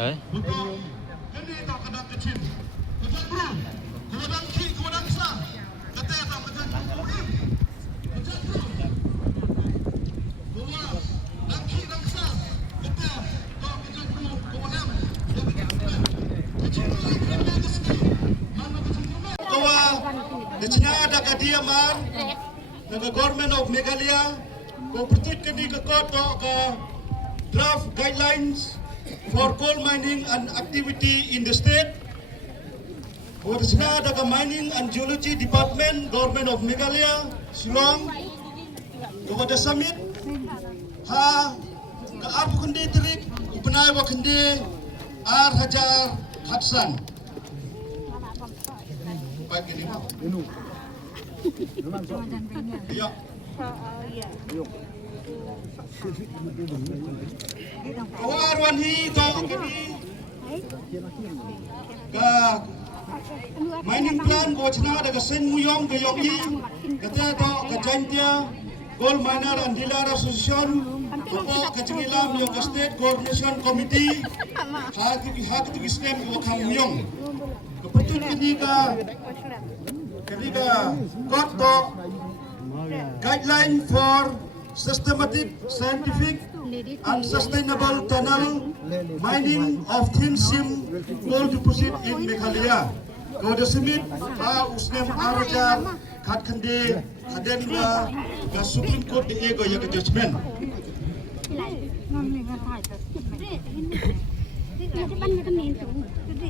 Đấy. Ada kadiaman ng Government of Meghalaya kung pertit kini ke draft guidelines for coal mining and activity in the state. Kung ada Mining and Geology Department, Government of Meghalaya, Shillong, kung ada summit, ha kaabu kundi terik, ipenai wa kundi ar hajar khatsan. Baik ini. Ya. Kawan hi to kini ka mining plan go chna daga sen muyong ke yong yi kata to ka jantia Coal Miner and Dealer Association ko ka jingilam yung State Coordination Committee hak tu istem ko kham muyong kaputun kini ka koto guideline for systematic, scientific and sustainable tunnel mining of thin seam coal deposit in Meghalaya. Kau desimit usnem arajar kat kende kaden ga Supreme Court de ego ya judgment.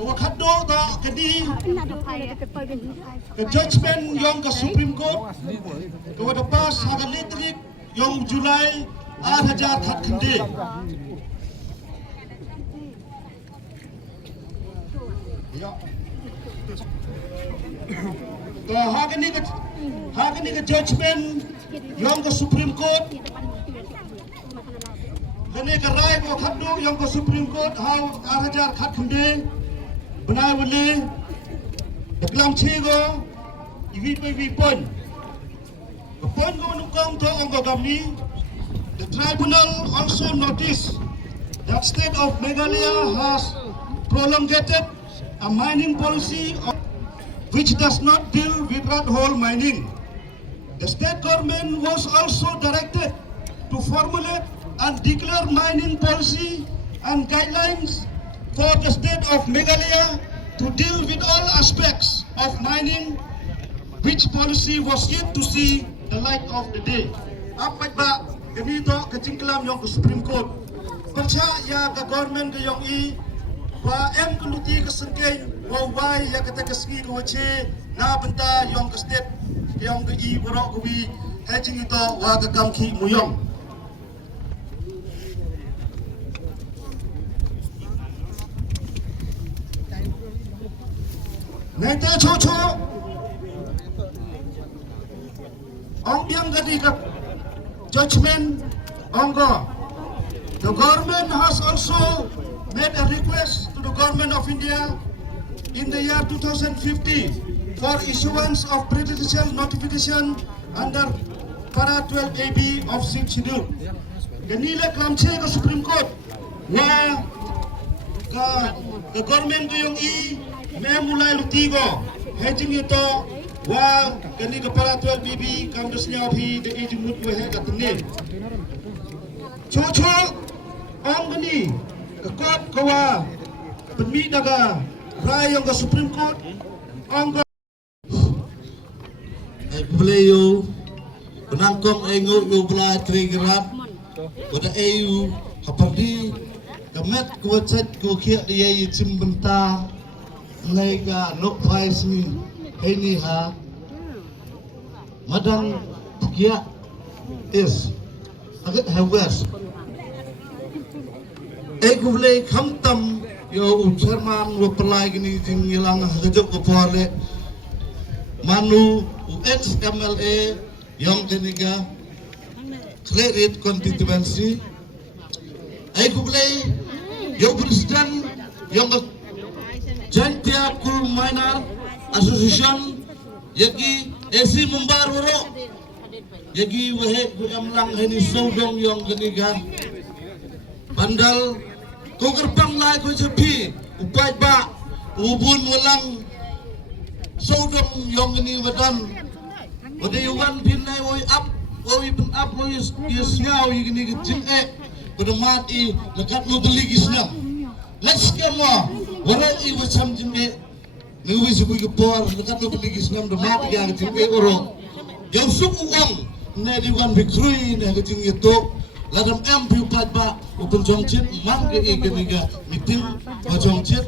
Wakat do to kedi judgment yang ke Supreme Court kau ada pas hagan litrik yang Julai 2000 khat kende ya to hagan ni ke judgment yang ke Supreme Court kene ke rai ko khat do yang ke Supreme Court 2000 khat kende benai boleh dalam cego ivi pon go nukang to ang gagamni. The tribunal also noticed that state of Meghalaya has promulgated a mining policy which does not deal with rat hole mining. The state government was also directed to formulate and declare mining policy and guidelines for the state of Meghalaya to deal with all aspects of mining, which policy was yet to see the light of the day. Apa ba ganito kacingklam yung Supreme Court? Percha ya ka government yung wa em kuluti kasengkay wa wai ya kata kaski ko che na benta yung ka state yung ka borok ko bi hedging ito wa ka kamki muyong. Nete chocho ong biang gadi ka judgment ongo. The government has also made a request to the government of India in the year 2050 for issuance of presidential notification under para 12 AB of 6th schedule. Ganila klamche ka Supreme Court wa ka government ko yung mulai lutigo hedging ito wa gani ka para 12 BB kamdos niya opi de ijimut we he katne chocho ang gani ka court kawa penmi daga rai yang ka Supreme Court ang ay pleyo penangkong engo yo bla triggerat pada eu hapardi kamet ko chat ko kia dia yim benta lega no price ni ini ha madang kia is agak hewes aku boleh khamtam yo chairman wo pelai gini jingilang hajok ko pole manu ex MLA yang jeniga credit constituency aku boleh yo presiden yang Jantia Coal Miner Association yagi esi membar woro yagi wehe amlang heni sodong yang geniga bandal ko kerpang lai ko sepi upai ba ubun walang saudam yang ini badan pada yuan pinai oi up oi pen up oi isnyau ini kecil pada mati dekat nuteli islam let's come on warai I macam jinde nuwi suku kepor dekat nuteli islam dah mati yang kecil orang yang suku uang ne diwan victory ne kecil itu ladam MP upat ba upun jongchit mang ke ikeniga meeting ba jongchit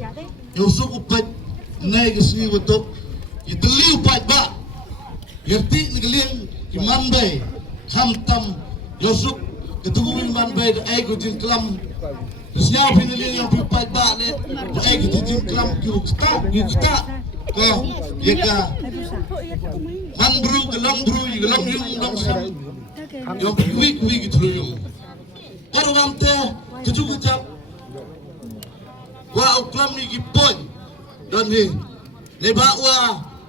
yang suku upat ne kesini betul iteli upat ba yerti ngeling kimanbai khamtam yosuk ketubuh manbai ai kujin kelam siapa pinilih yang upat ba ne ai kujin kelam kita ko yeka mandru gelam yung dong sam yung kuwi gitu yung baru ngamte kejujak wa uklam ni gipon dan ni leba wa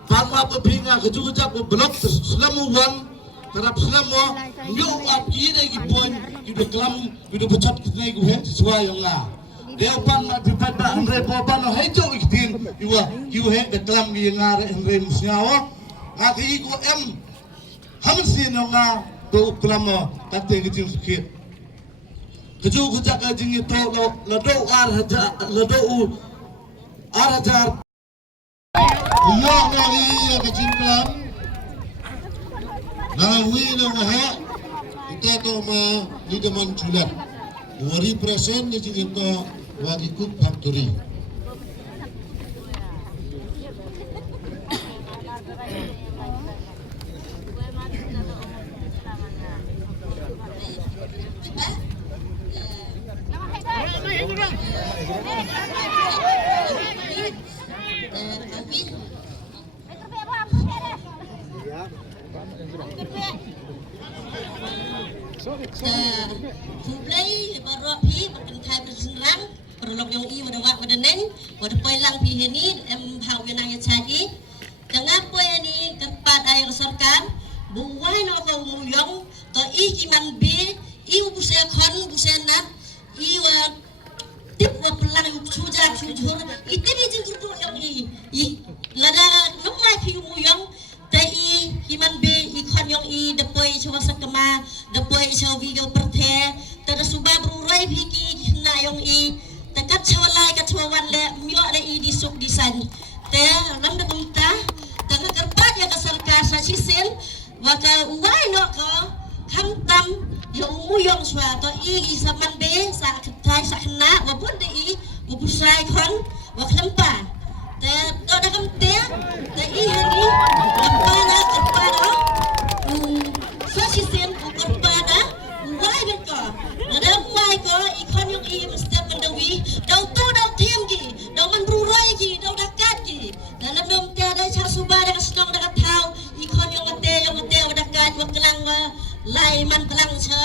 parma pepinga kejujak wa blok selamu wang terap selamu nyo ap kire gipon ido klam ido becat kitnai gu het sesuai yang la dia pan ma pipat ba andre boban no hejo ikin iwa he de klam gi ngare andre musnyawa ngaki ko em hamsin no nga to uklam kate gijin fikir keju kujak jing itu lado arhajar iya lagi ya kecil kelam nawi nawa kita to ma di deman culat wari present di jing itu wagi cook factory Fulai baru pi makan kai bersenang perlok yang I pada wak pada neng pada poilang pi ini hau yang nanya cagi dengan poin ini kepat air sorkan buai no kau muyong to I kiman B I busia kon busia nat I wa tip wa pelang sujak sujur itu dia jengkur yang I lada nomai pi muyong tai kiman B I kon yang I depoi coba sekema depoi coba video perthe tersuba berurai piki na yang I tekat cawalai kat cawan le myo le I disuk disan te lam de kumta tengah kerpat ya kasarka sasisen waka uai no ko khamtam yang muyong swa to I saman be sa ketai sa kena wapun de I bubusai kon wa klempa te to da kamte te I hari lempa kerpada sasisen kerpada uai be ko ada uai ko ikon yang I mesti mendawi dau tu dau tim gi dau man brurai gi dau dakat gi dalam dom te ada cha suba da stong da tau ikon yang ngate wa dakat wa kelang wa lai man kelang cha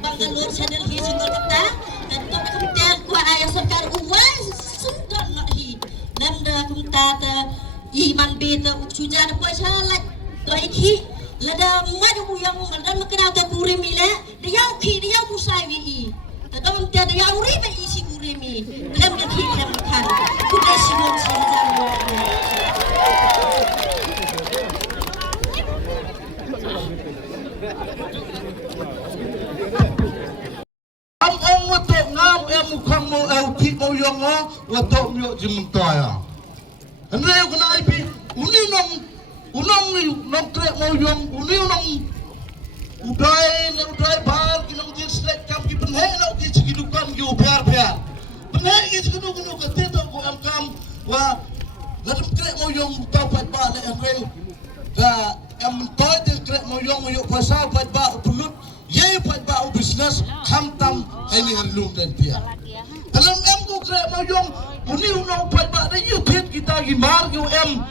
bangalore channel hi sungguh kita dan to da kamte ko ayah sarkar uai sungguh nak hi lam da kumta ta I man be ta uksuja da poisa lat to iki lada madu yang dan makenal ta kurimi le dia ki dia musai wi tadam ta dia uri be isi kurimi lem ga ki lem kan ku da simon sinjam ang wato ngam mukhang mo ti mo yung wato myo jimtaya andre ko na ipi unang nong trek mo yung unang udai bal kinang din select kam ki penhe na ki cikidukan ki upiar penhe ki cikidukan ko teto ko am kam wa ladum trek mo yung tapat ba le amel ka am toy de trek mo yung pasal pat ba pulut ye pat ba business khamtam ini harlum dan pia dalam am ko trek mo yung uni unang pat ba da yu tet kita gi mar ki em